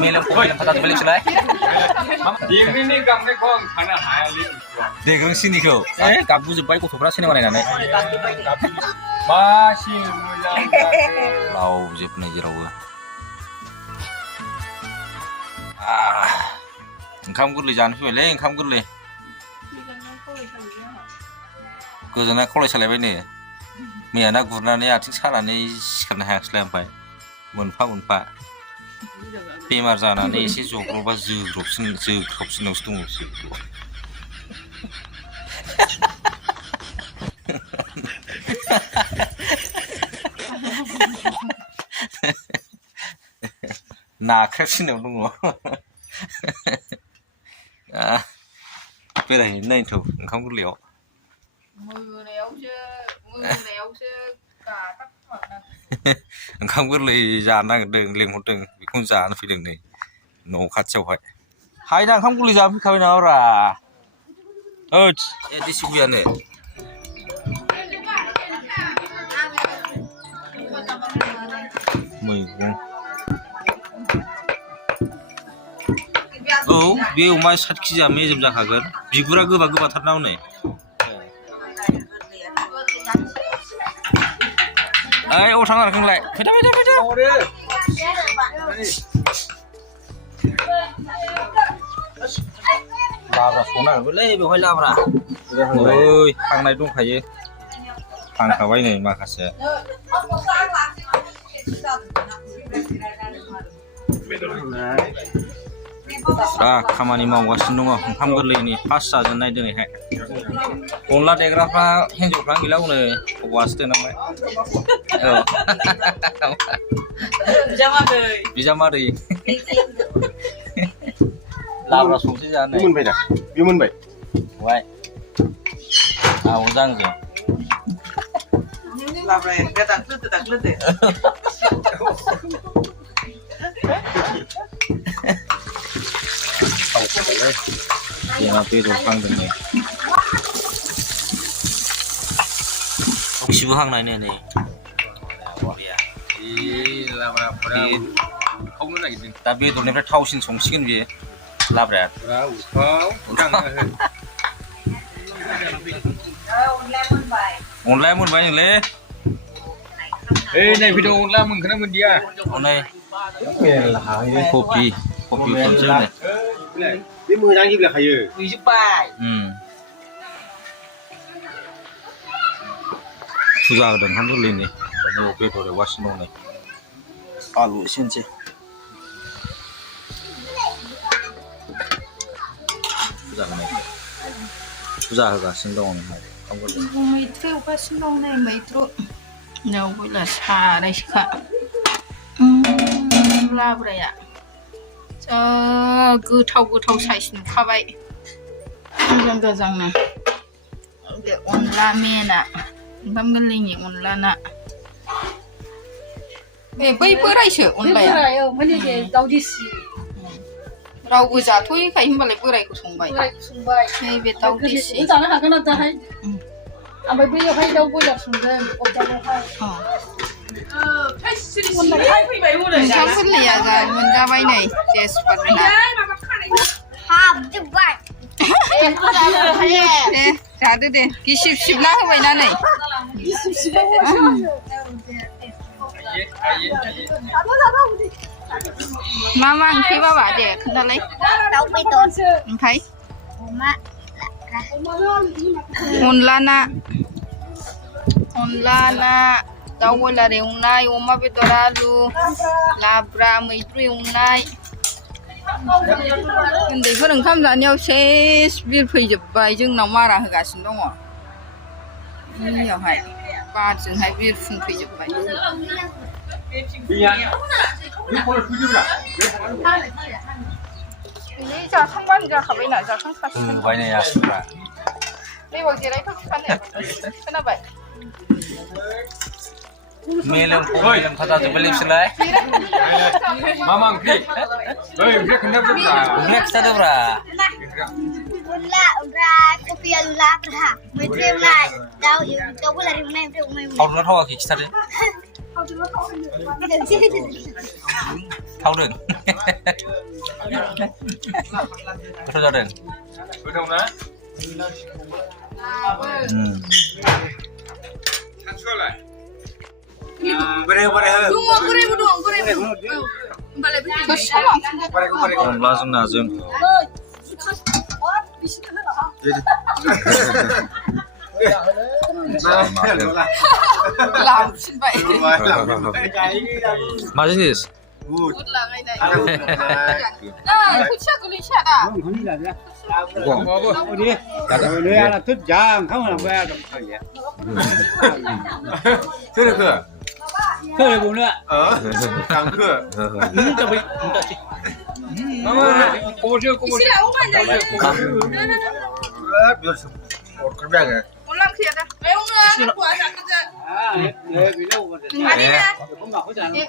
मेलेम फटा जोबबाय नोंसोरलाय देग्रिनि गाबनायखौ आं थानो हायालै देग्रोंसिनिखौ गाबबोजोब्बाय गथ'फ्रा सिनेमा नायनानै मासि मोजां लावजोबनाय जेरावबो ओंखाम गोरलै जानो फैबायलै ओंखाम गोरलै गोजोनना खावलायसालायबाय नै मैया ना गुरनानै आथिं सानानै सिखारनो हायाखैसैलाय ओमफ्राय मोनफा मोनफा बेमार जानानै एसे जग्रबा जोख्रबसिनावसो दङ नाख्रेबसिनाव दङ बेरायहैनो नायनोथ' ओंखाम गोरलैयाव ओंखाम गोरलै जानो नागिरदों लेंहरदों बेखौनो जानो फैदों नै न' खाथियावहाय हायना ओंखाम गोरलै जानो फैखाबाय नामाब्रा ओइद ए दिसिबुयानो मैगं औ बे अमा 7 केजिया मेजेम जाखागोन बिगुरा गोबा गोबाथारना हनै ओइ अ थांनो नोंलाय फैदा लाब्रा संनो नागिरबायलै बेवहाय लाब्रा ओइ हांनाय दंखायो हांखाबाय नै माखासे खामानि मावगासिनो दङ ओंखाम गोरलैनि फार्स्ट जाजेननाय दिनैहाय अनला देग्राफ्रा हिन्जावफ्रा गैला हनै हौवासो देनांबाय औ बिजामादै लाब्रा संसै जानो मोनबाय दा बे मोनबाय वाय आंजों लाब्राया दाख्लोदो जोंहा बेदर हांदों नै खिबो हांनाय नै दा बेदरनिफ्राय थावसिन संसिगोन बियो लाब्राया अनलाया मोनबाय नोंलै नै फैदो अनला मोनखोना मोनदिया हनै कफि खनसे होनो बे मोजां गेब्लेखायो रुइजोब्बाय फुजा होदों ओंखाम गोरलैनि बेदर एवगासिनो दं नै आलु एसे होनोसै फुजा होगासिनो दं ओंखाम गोरलै मैद्रु एवगासिनो दं नै मैद्रु दाउ बयलार सारायसोखा लाब्राया जा गोथाव साइस नुखाबाय मोजांनो बे अनला मेना ओंखाम गोरलैनि अनला ना बै बोरायसो अनलाया रावबो जाथ'यैखाय होनबालाय बोरायखौ संबाय नैबे दाउ देसि जानो हागोन ना दाहाय ओमफ्राय बैयावहाय दाउ बयलार संगोन अरदाबावहाय ओंखाम गोरलैया मोनजाबाय नै तेजपातना हाबजोब्बाय दे जादो दे गिसिब सिबना होबायना नै मा ओंख्रि बाबा दे खोन्थालाय दाउ बेदर ओमफ्राय अमा अनला ना दाउ बयलार एवनाय अमा बेदर आलु लाब्रा मैद्रु एवनाय उन्दैफोर ओंखाम जानायाव सेस बिरफैजोब्बाय जोंनाव मारा होगासिनो दङ बैयावहाय बारजोंहाय बिरफुंफैजोब्बाय जाखांबानो जाखाबायना जाखांखासिगोन बायनाय आसिफ्रा नैबाव जिरायथ' बिफानो खोनाबाय मेलेम फटा जोबबाय नोंसोरलाय मा ओंख्रि ओंख्रिया खिन्थादोब्रा अनला ओमफ्राय कफि आलु लाब्रा मैद्रु एवनाय दाउ बयलार एवनाय ओमफ्राय अमा एवनाय थावदोंना थावाखै खिन्थादो थावदों गोथाव जादों गोथाव ना सानसुआलाय बोरै हो दङ बोरायबो दं बोरायबो होमबालाय बे अनलाजों नाजों लांफिनबाय मा जिनिस बुद लागायनाय खोथिया गोलैसाना सोरखो गांखो खबरसो एसे लाबावबानो जायो अरखरबाय आङो अनला ओंख्रिया दा बेयावनो हौवा जाग्रोदो मानिना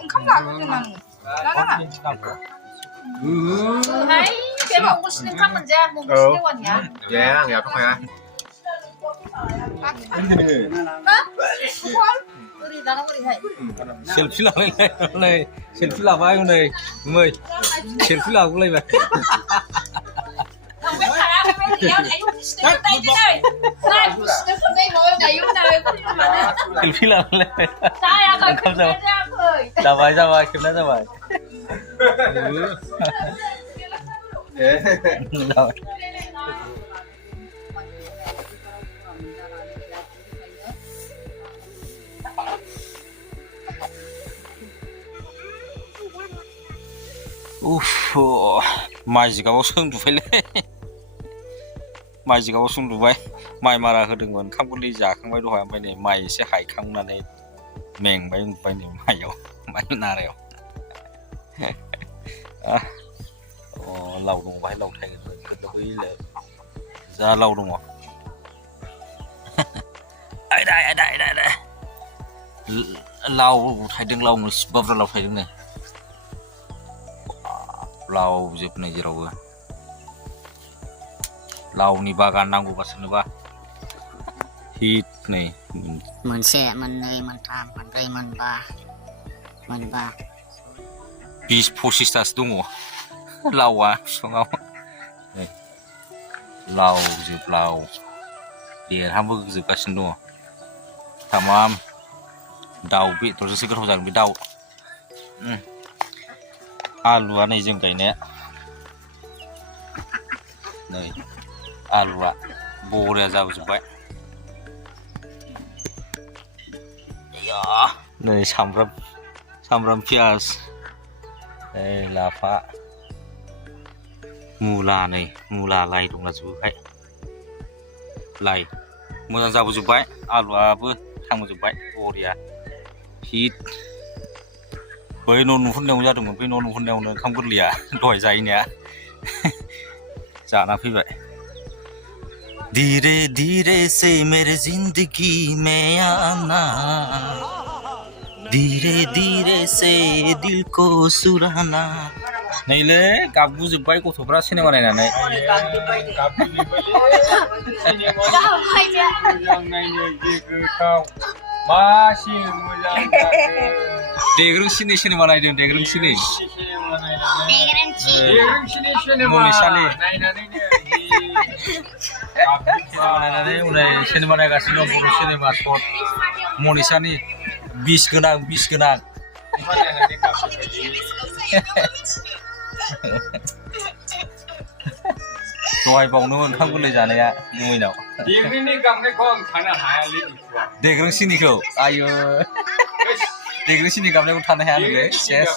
ओंखाम लाग्रोदो नाङो हाय बेबा अंगलसिनि ओंखाम मोनजाया अंगलसिनि देवानिया दे आं यावथ'खाया ओरै दाना ओरैहाय सेल्फि लालायलाय सेल्फि लाबाय हनै मै सेल्फि लाबोलायबाय थांबाय थाया बेयाव दायो बिसिनो दायो नै बिसिनो खननाय माबा दायो होननानै मानो सेल्फि लालायलाय जायाखै खननाय जायाखै जाबाय खेबना जाबाय उफ माइ जिगाबाव सोंदुबायलै माइ जिगाबाव सोंदुबाय माइ मारा होदोंमोन ओंखाम गोरलै जाखांबाय दहाय ओमफ्राय नै माइ एसे हायखांनानै मेंबाय उन्दुबाय नै माइ नारायाव लाव दङ बाहाय लाव थायगोन बैलाय जा लाव दङ लाव थायदों लाव सिबा बुरजा लाव थायदों नै लाव जोबनाय जेरावबो लावनि बागान नांगौबा सोरनोबा हिट नै मोनसे मोननै मोनथाम मोनब्रै मोनबा 20-25तासो दङ लावआ बिफाङाव लाव जोबलाव देरहांबोजोबगासिनो दङ थामाम दाउ बेदरजोंसो गोथाव जागोन बे दाउ आलुआ नै जों गायनाया नै आलुआ बरिया जाबोजोब्बाय नै सामब्राम पियाज लाफा मुला नै मुला लाइ दंना जोबोहाय लाइ मोजां जाबोजोब्बाय आलुआबो थांबोजोब्बाय बरिया हिट बै न' नुहुरनायाव जादोंमोन बै न' नुहुरनायावनो ओंखाम गोरलैया दहाय जाहैनाया जाना फैबाय धीरे धीरे से मेरे जिंदगी में आना धीरे धीरे से दिल को सुराना नैलै गाबगुजोब्बाय गथ'फ्रा सिनेमा नायनानै देग्रोंसिनि सिनेमा नायदों देग्रोंसिनि मनिसानि नायनानै उनाव सिनेमा नायगासिनो दं बर' सिनेमा सर्ट मनिसानि बिस गोनां दहाय बावनो ओंखाम गोरलै जानाया गुमैनाव देग्रिनि गाबनायखौ आं थानो हायालै देग्रोंसिनिखौ आयो देग्रोंसिनि गाबनायखौ थानो हाया नोङो सेस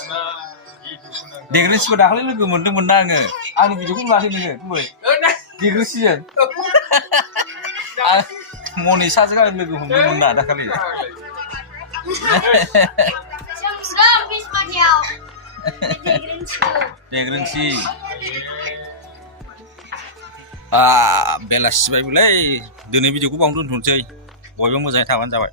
देग्रोंसिखौ दाखालि लोगो मोनदोंमोन ना आङो आंनि भिडिअखौ नुवाखै नोङो गुमै देग्रोंसिजों मनिसाजों आं लोगो हमदोंमोन ना दाखालि देग्रोंसि बेलासिबायबोलै दिनै भिडिअखौ बावनो दोनथ'नोसै बयबो मोजाङै थाबानो जाबाय।